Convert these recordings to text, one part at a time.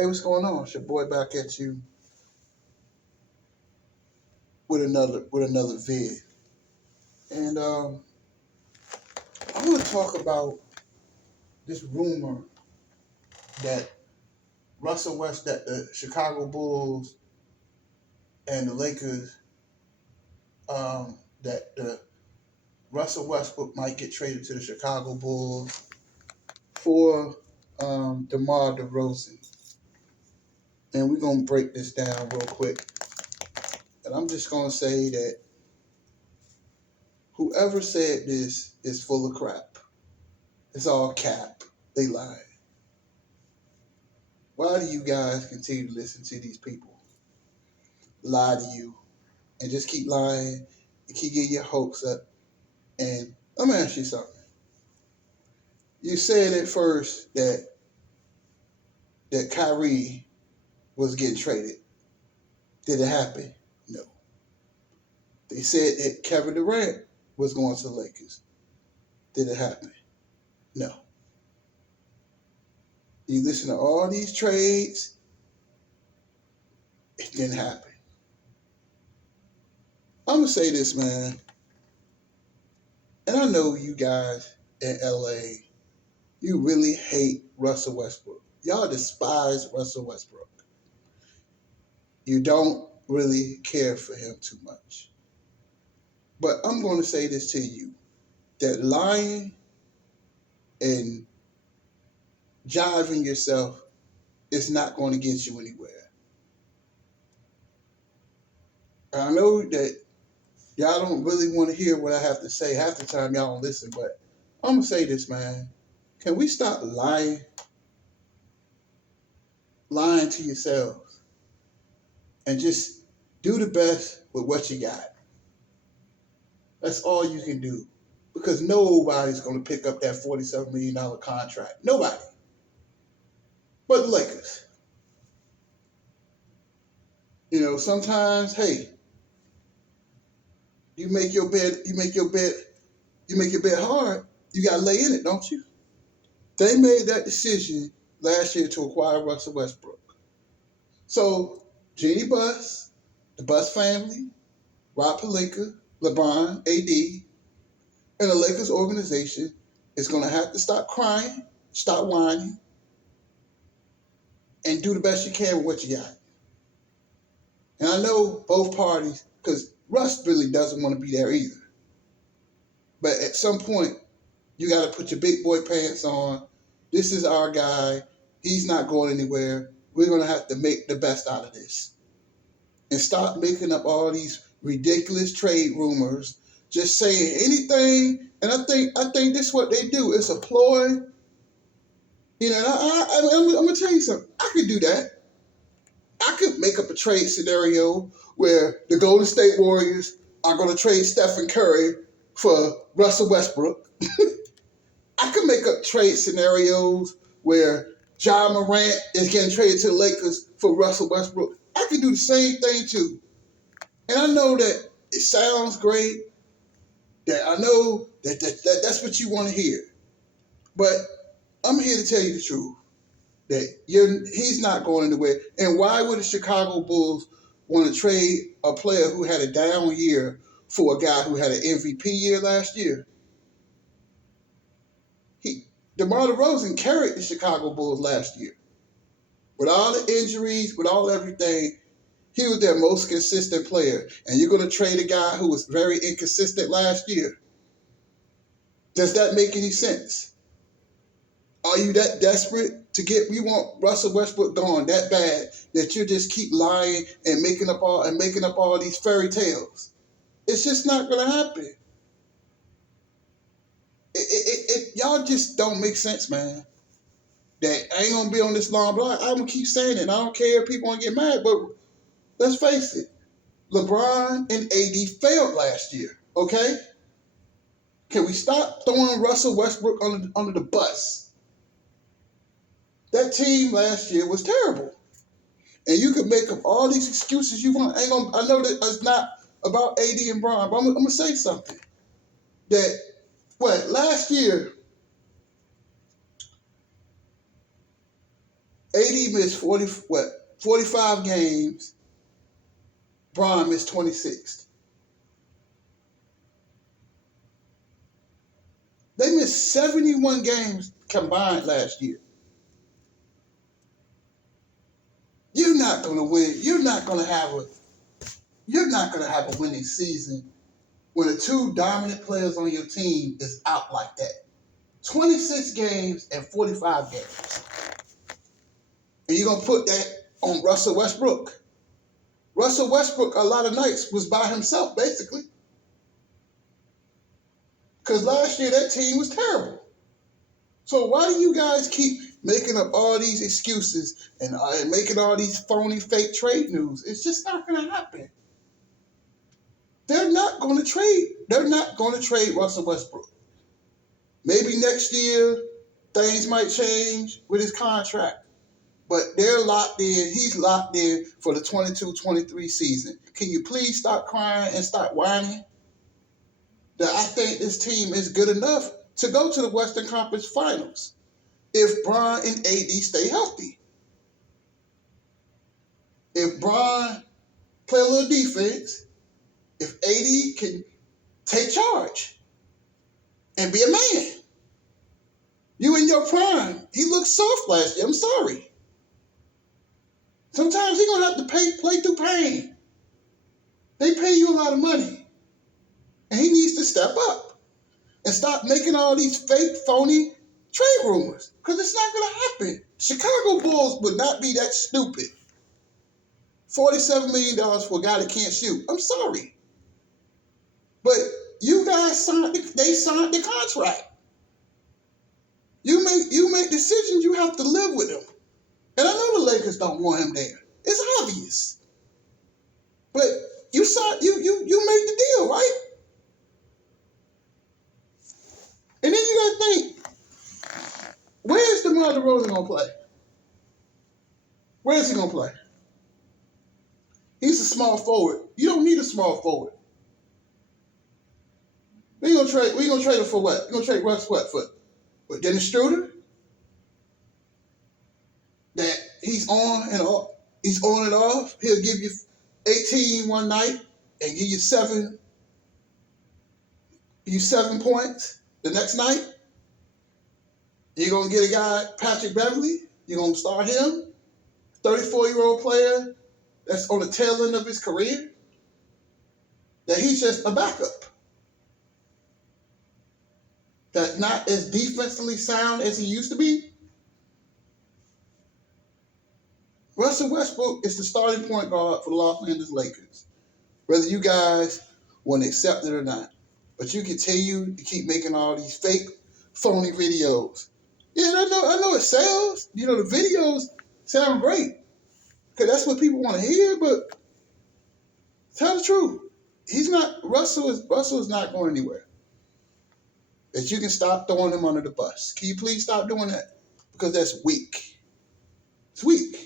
Hey, what's going on? It's your boy back at you with another vid, and I want to talk about this rumor that that the Chicago Bulls and the Lakers, that the Russell Westbrook might get traded to the Chicago Bulls for DeMar DeRozan, and we're gonna break this down real quick, and I'm just gonna say that whoever said this is full of crap. It's all cap. They lied. Why do you guys continue to listen to these people lie to you and just keep lying and keep getting your hopes up? And let me ask you something. You said at first that Kyrie was getting traded. Did it happen? No. They said that Kevin Durant was going to the Lakers. Did it happen? No. You listen to all these trades, it didn't happen. I'm gonna say this, man, and I know you guys in LA, you really hate Russell Westbrook. Y'all despise Russell Westbrook. You don't really care for him too much. But I'm going to say this to you, that lying and jiving yourself is not going to get you anywhere. I know that y'all don't really want to hear what I have to say. Half the time y'all don't listen, but I'm going to say this, man. Can we stop lying to yourselves and just do the best with what you got? That's all you can do. Because nobody's going to pick up that $47 million contract. Nobody. But the Lakers. You know, sometimes, hey, you make your bed hard, you gotta lay in it, don't you? They made that decision last year to acquire Russell Westbrook. So Jeannie Buss, the Buss family, Rob Pelinka, LeBron, AD, and the Lakers organization is gonna have to stop crying, stop whining, and do the best you can with what you got. And I know both parties, because Russ really doesn't want to be there either. But at some point, you got to put your big boy pants on. This is our guy. He's not going anywhere. We're going to have to make the best out of this. And stop making up all these ridiculous trade rumors, just saying anything. And I think this is what they do. It's a ploy. You know, I'm going to tell you something. I could do that. I could make up a trade scenario where the Golden State Warriors are going to trade Stephen Curry for Russell Westbrook. I could make up trade scenarios where Ja Morant is getting traded to the Lakers for Russell Westbrook. I could do the same thing too. And I know that it sounds great, that I know that that's what you want to hear. But I'm here to tell you the truth, that he's not going anywhere. And why would the Chicago Bulls want to trade a player who had a down year for a guy who had an MVP year last year? DeMar DeRozan carried the Chicago Bulls last year. With all the injuries, with all everything, he was their most consistent player. And you're going to trade a guy who was very inconsistent last year. Does that make any sense? Are you that desperate to you want Russell Westbrook gone that bad that you just keep lying and making up all these fairy tales? It's just not going to happen. Y'all just don't make sense, man. That I ain't gonna be on this long block. I'm gonna keep saying it. I don't care if people want to get mad, but let's face it. LeBron and AD failed last year. Okay, can we stop throwing Russell Westbrook under the bus? That team last year was terrible, and you can make up all these excuses you want. I know that it's not about AD and Bron, but I'm gonna say something. That last year, AD missed 45 games. Bron missed 26. They missed 71 games combined last year. You're not going to win. You're not going to have a winning season when the two dominant players on your team is out like that. 26 games and 45 games. And you're going to put that on Russell Westbrook. Russell Westbrook, a lot of nights, was by himself, basically. Because last year, that team was terrible. So why do you guys keep making up all these excuses and making all these phony, fake trade news? It's just not going to happen. They're not going to trade Russell Westbrook. Maybe next year, things might change with his contract. But they're locked in. He's locked in for the 22-23 season. Can you please stop crying and stop whining? That I think this team is good enough to go to the Western Conference Finals if Bron and AD stay healthy. If Bron play a little defense, if AD can take charge and be a man. You in your prime. He looked soft last year. I'm sorry. Sometimes he's going to have to play through pain. They pay you a lot of money. And he needs to step up and stop making all these fake, phony trade rumors. Because it's not going to happen. Chicago Bulls would not be that stupid. $47 million for a guy that can't shoot. I'm sorry. But you guys signed the contract. You make decisions, you have to live with them. And I know the Lakers don't want him there. It's obvious. But you made the deal, right? And then you gotta think, where's DeMar DeRozan gonna play? Where's he gonna play? He's a small forward. You don't need a small forward. We gonna trade him for what? We gonna trade Russ what for? With Dennis Schroeder? That he's on and off. He's on and off. He'll give you 18 one night and give you 7 points the next night. You're gonna get a guy, Patrick Beverly. You're gonna start him, 34-year-old player that's on the tail end of his career. That he's just a backup. That's not as defensively sound as he used to be. Russell Westbrook is the starting point guard for the Los Angeles Lakers, whether you guys want to accept it or not. But you continue to keep making all these fake, phony videos. Yeah, I know it sells. You know, the videos sound great because that's what people want to hear. But tell the truth, Russell is not going anywhere. That you can stop throwing him under the bus. Can you please stop doing that? Because that's weak. It's weak.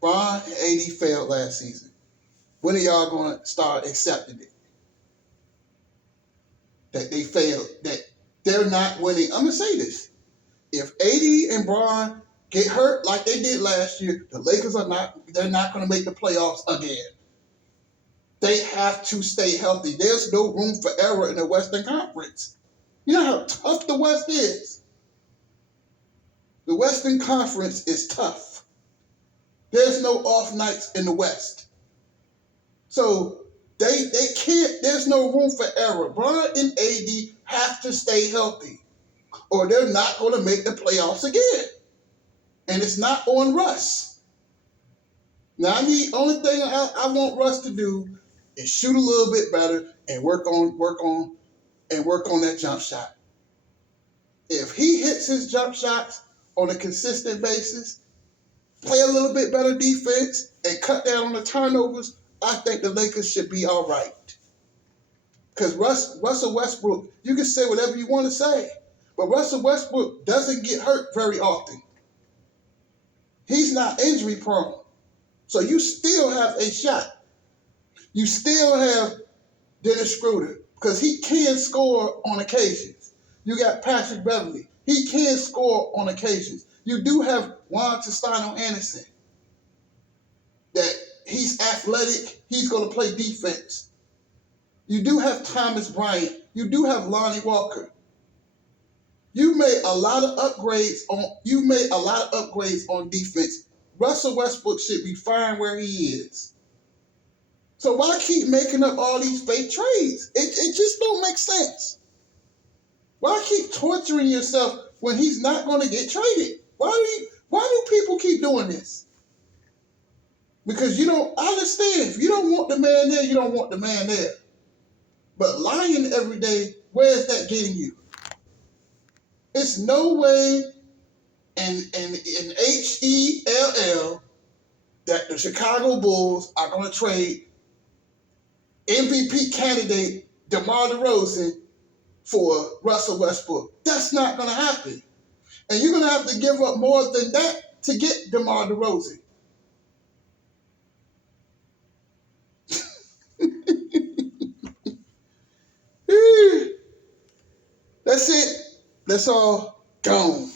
Bron and AD failed last season. When are y'all going to start accepting it? That they failed, that they're not winning. I'm going to say this. If AD and Bron get hurt like they did last year, the Lakers they're not going to make the playoffs again. They have to stay healthy. There's no room for error in the Western Conference. You know how tough the West is? The Western Conference is tough. There's no off nights in the West. So they can't, there's no room for error. Bron and AD have to stay healthy or they're not going to make the playoffs again. And it's not on Russ. Now, only thing I want Russ to do is shoot a little bit better and work on that jump shot. If he hits his jump shots on a consistent basis, play a little bit better defense, and cut down on the turnovers, I think the Lakers should be all right. Because Russell Westbrook, you can say whatever you want to say, but Russell Westbrook doesn't get hurt very often. He's not injury prone. So you still have a shot. You still have Dennis Schroeder because he can score on occasions. You got Patrick Beverly. He can score on occasions. You do have Juan Toscano Anderson. That he's athletic. He's going to play defense. You do have Thomas Bryant. You do have Lonnie Walker. You made a lot of upgrades on defense. Russell Westbrook should be fine where he is. So why keep making up all these fake trades? It just don't make sense. Why keep torturing yourself when he's not going to get traded? Why do people keep doing this? Because I understand. If you don't want the man there, you don't want the man there. But lying every day, where is that getting you? It's no way in HELL that the Chicago Bulls are going to trade MVP candidate DeMar DeRozan for Russell Westbrook. That's not going to happen. And you're going to have to give up more than that to get DeMar DeRozan. That's it. That's all. Gone.